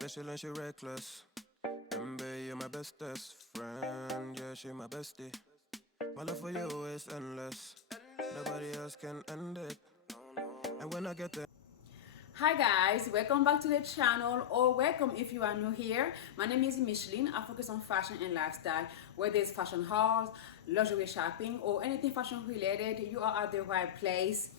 special and she reckless. Baby, you're my bestest friend. Yeah, she my bestie. My love for you is endless. Nobody else can end it. And when I get there. Hi guys, welcome back to the channel, or welcome if you are new here. My name is Micheline. I focus on fashion and lifestyle. Whether it's fashion hauls, luxury shopping, or anything fashion related, you are at the right place.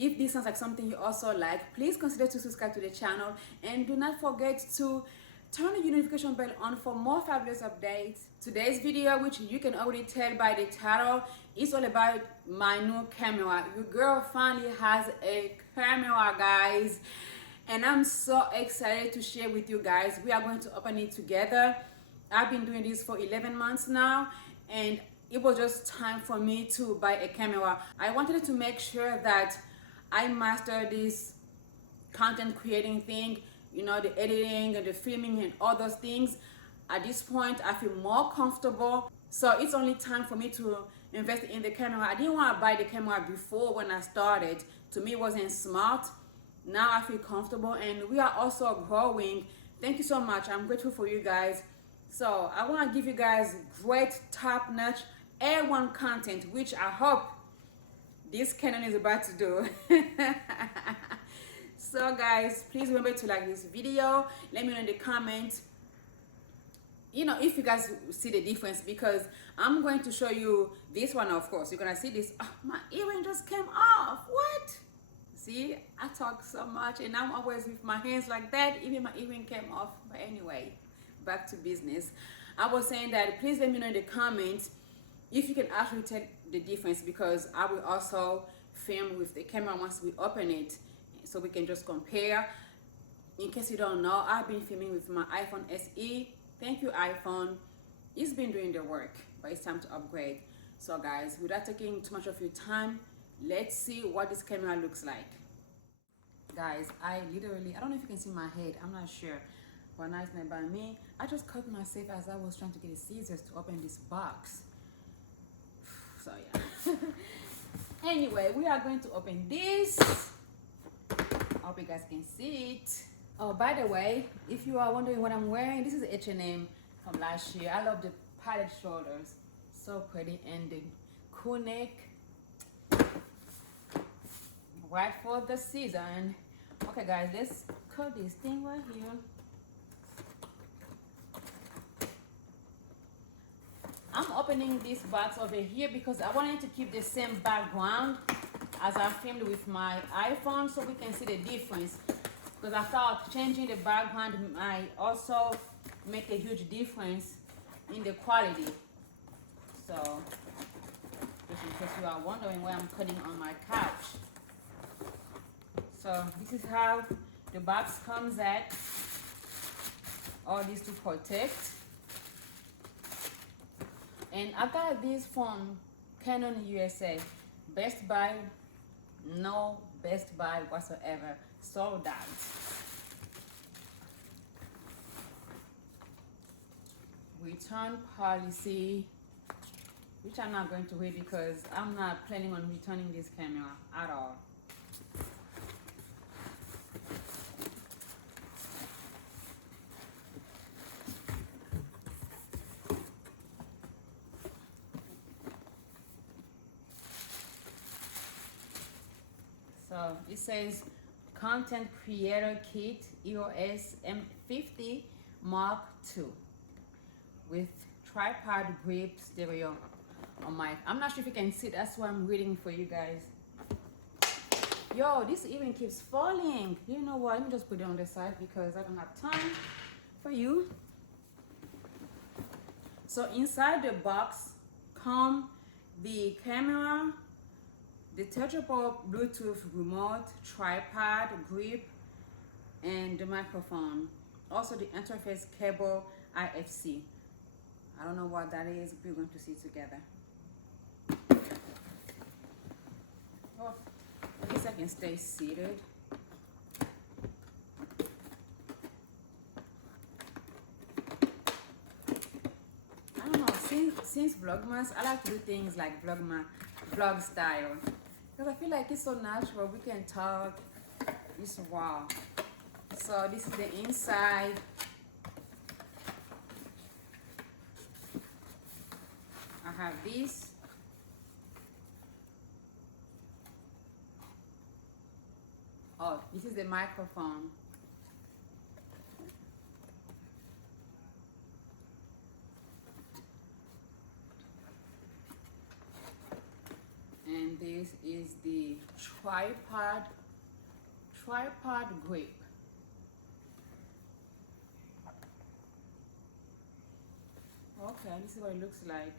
If this sounds like something you also like, please consider to subscribe to the channel, and do not forget to turn the notification bell on for more fabulous updates. Today's video, which you can already tell by the title, is all about my new camera. Your girl finally has a camera, guys, and I'm so excited to share with you guys. We are going to open it together. I've been doing this for 11 months now, and it was just time for me to buy a camera. I wanted to make sure that I master this content creating thing, you know, the editing and the filming and all those things. At this point, I feel more comfortable, so it's only time for me to invest in the camera. I didn't want to buy the camera before when I started. To me, it wasn't smart. Now I feel comfortable, and we are also growing. Thank you so much. I'm grateful for you guys. So I want to give you guys great top-notch A1 content, which I hope this Canon is about to do. So guys, please remember to like this video. Let me know in the comments, you know, if you guys see the difference, because I'm going to show you this one. Of course you're gonna see this. Oh, my earring just came off. What? See, I talk so much and I'm always with my hands like that. Even my earring came off. But anyway, back to business. I was saying that please let me know in the comments if you can actually tell the difference, because I will also film with the camera once we open it, so we can just compare. In case you don't know, I've been filming with my iPhone SE. Thank you, iPhone. It's been doing the work, but it's time to upgrade. So guys, without taking too much of your time, let's see what this camera looks like. Guys, I don't know if you can see my head, I'm not sure, but now it's not by me. I just cut myself as I was trying to get the scissors to open this box. So yeah. Anyway, we are going to open this. I hope you guys can see it. Oh, by the way, if you are wondering what I'm wearing, this is H&M from last year. I love the padded shoulders, so pretty, and the cool neck, right for the season. Okay guys, let's cut this thing right here. I'm opening this box over here because I wanted to keep the same background as I filmed with my iPhone, so we can see the difference, because I thought changing the background might also make a huge difference in the quality. So just in case you are wondering why I'm cutting on my couch. So this is how the box comes at. All these to protect. And I got this from Canon USA. Best Buy, no Best Buy whatsoever. Sold out. Return policy, which I'm not going to read because I'm not planning on returning this camera at all. So it says Content Creator Kit EOS M50 Mark II with tripod grip stereo on my. I'm not sure if you can see, that's why I'm reading for you guys. Yo, this even keeps falling. You know what? Let me just put it on the side because I don't have time for you. So inside the box come the camera, the touchable Bluetooth remote, tripod, grip, and the microphone. Also the interface cable IFC. I don't know what that is, we're going to see together. Oh, at least I can stay seated. I don't know, since Vlogmas, I like to do things like vlog style. Because I feel like it's so natural, we can talk, it's wow. So this is the inside. have this. Oh, this is the microphone. And this is the tripod grip. Okay, this is what it looks like.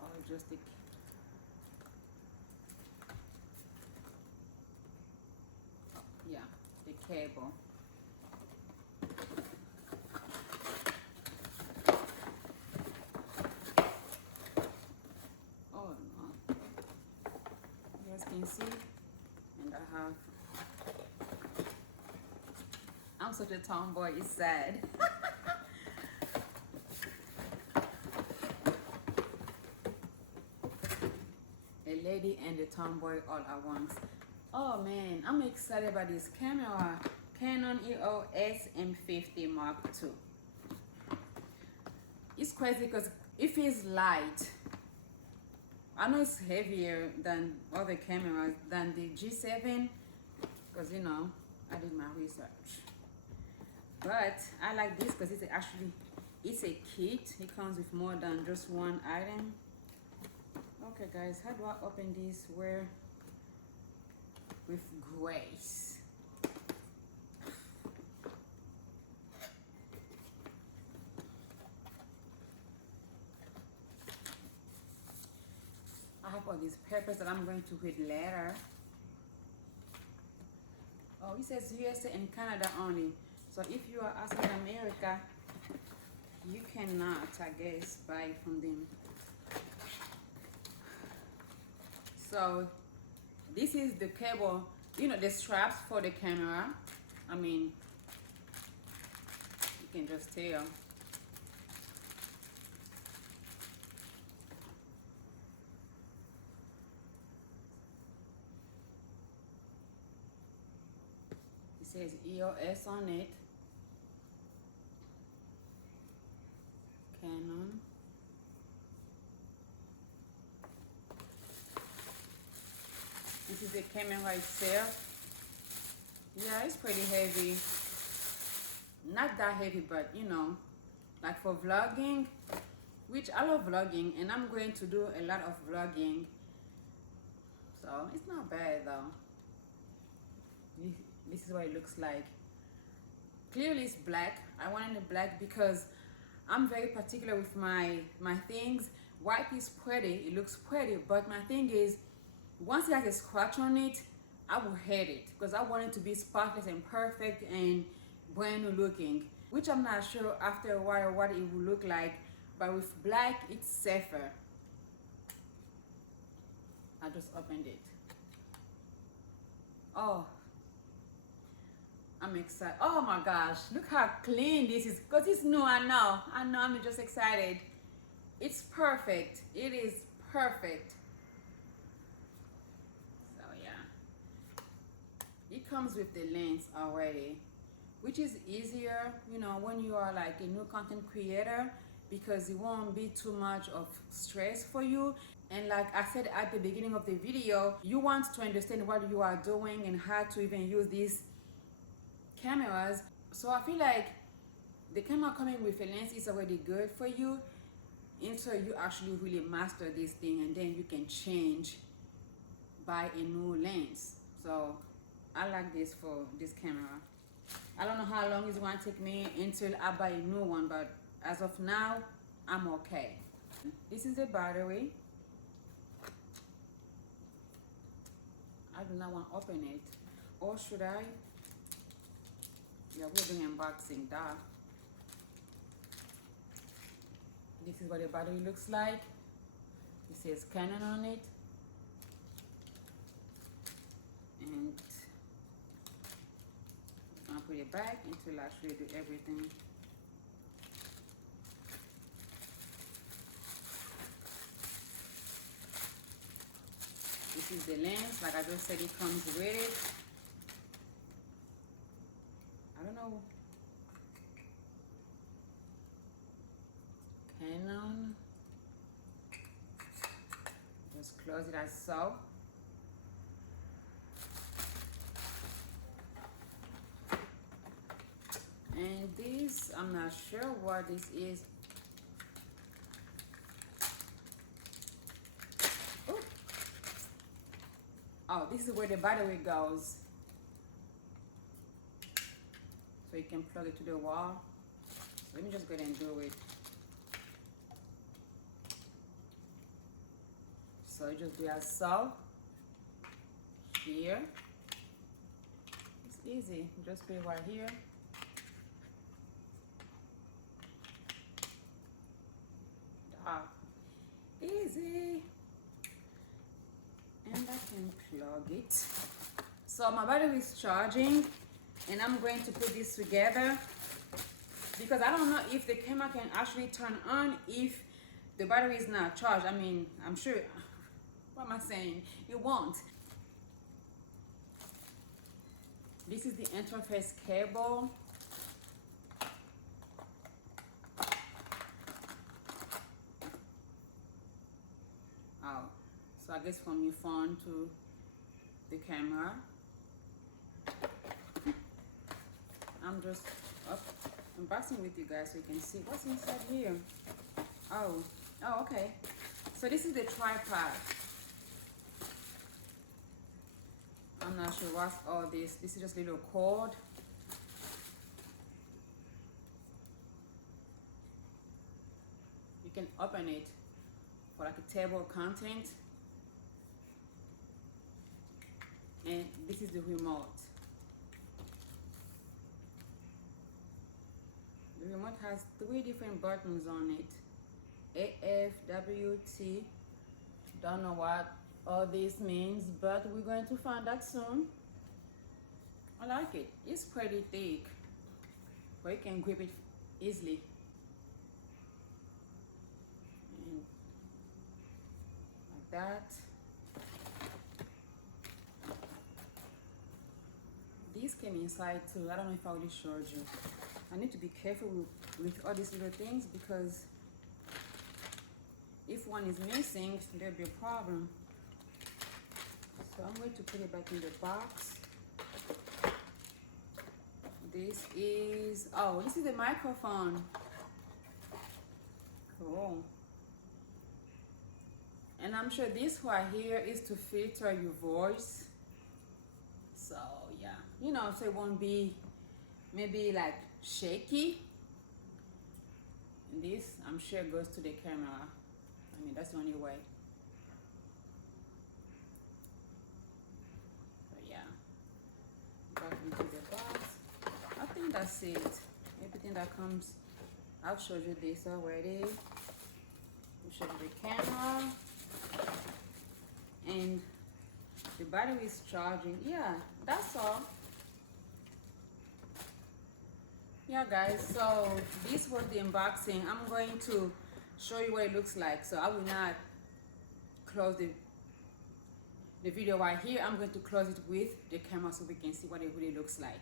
Oh, just the yeah, the cable. Oh no, you guys can see, and I have. I'm such a tomboy. It's sad. A lady and a tomboy all at once. Oh man, I'm excited about this camera. Canon EOS M50 Mark II. It's crazy because it feels light. I know it's heavier than other cameras, than the G7, because you know, I did my research. But I like this because it's a kit. It comes with more than just one item. Okay guys, how do I open this with grace? I have all these papers that I'm going to read later. Oh, it says USA and Canada only. So if you are outside America, you cannot, I guess, buy from them. So this is the cable, you know, the straps for the camera. I mean, you can just tell. It says EOS on it. Canon. This is the camera itself. Yeah, it's pretty heavy. Not that heavy, but you know, like for vlogging, which I love vlogging, and I'm going to do a lot of vlogging. So it's not bad though. This is what it looks like. Clearly it's black. I wanted it black because I'm very particular with my things. White is pretty, it looks pretty, but my thing is, once it has a scratch on it, I will hate it because I want it to be spotless and perfect and brand new looking, which I'm not sure after a while what it will look like, but with black it's safer. I just opened it. Oh, I'm excited. Oh my gosh, look how clean this is, because it's new. I know, I'm just excited. It's perfect. It is perfect. So yeah, it comes with the lens already, which is easier, you know, when you are like a new content creator, because it won't be too much of stress for you. And like I said at the beginning of the video, you want to understand what you are doing and how to even use these cameras. So I feel like the camera coming with a lens is already good for you until you actually really master this thing, and then you can change, buy a new lens. So I like this for this camera. I don't know how long it's going to take me until I buy a new one, but as of now, I'm okay. This is the battery. I do not want to open it. Or should I? Yeah, we're doing unboxing, duh. This is what the battery looks like. It says Canon on it. And I'll put it back until I actually do everything. This is the lens, like I just said, it comes with it. I don't know. Canon. Just close it as so. And this, I'm not sure what this is. Ooh. Oh, this is where the battery goes. So you can plug it to the wall. So let me just go ahead and do it. So you just do as so. Here. It's easy. Just put it right here. Easy. And I can plug it. So my battery is charging, and I'm going to put this together because I don't know if the camera can actually turn on if the battery is not charged. I mean, I'm sure, what am I saying? It won't. This is the interface cable. Oh, so I guess from your phone to the camera. I'm just unboxing with you guys so you can see what's inside here. Oh, okay. So this is the tripod. I'm not sure what's all this. This is just a little cord. You can open it for like a table of content. And this is the remote. The remote has 3 different buttons on it. A, F, W, T. Don't know what all this means, but we're going to find out soon. I like it. It's pretty thick, but you can grip it easily. And like that. These came inside too. I don't know if I already showed you. I need to be careful with all these little things because if one is missing, there'll be a problem. So I'm going to put it back in the box. This is, oh, this is the microphone. Cool. And I'm sure this right here is to filter your voice. So yeah, you know, so it won't be maybe like shaky. And this, I'm sure, goes to the camera. I mean, that's the only way. But yeah, back into the box. I think that's it. Everything that comes, I've showed you this already. We showed you the camera. And the battery is charging. Yeah, that's all. Yeah guys, so this was the unboxing. I'm going to show you what it looks like. So I will not close the video right here. I'm going to close it with the camera so we can see what it really looks like.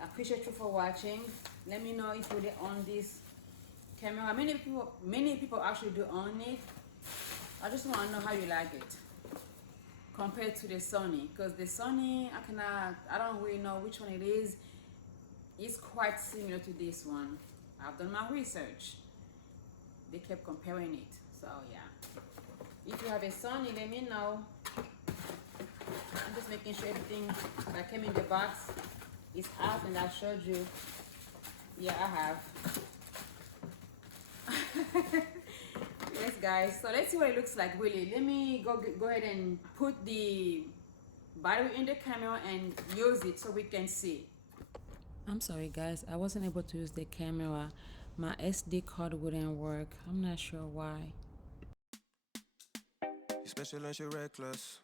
I appreciate you for watching. Let me know if you really own this camera. Many people actually do own it. I just want to know how you like it compared to the Sony, because the Sony, I don't really know which one it is. It's quite similar to this one. I've done my research. They kept comparing it. So yeah, if you have a Sony, let me know. I'm just making sure everything that came in the box is out, and I showed you. Yeah, I have. Yes guys, so let's see what it looks like really. Let me go ahead and put the battery in the camera and use it so we can see. I'm sorry guys, I wasn't able to use the camera. My SD card wouldn't work. I'm not sure why. You special and she reckless.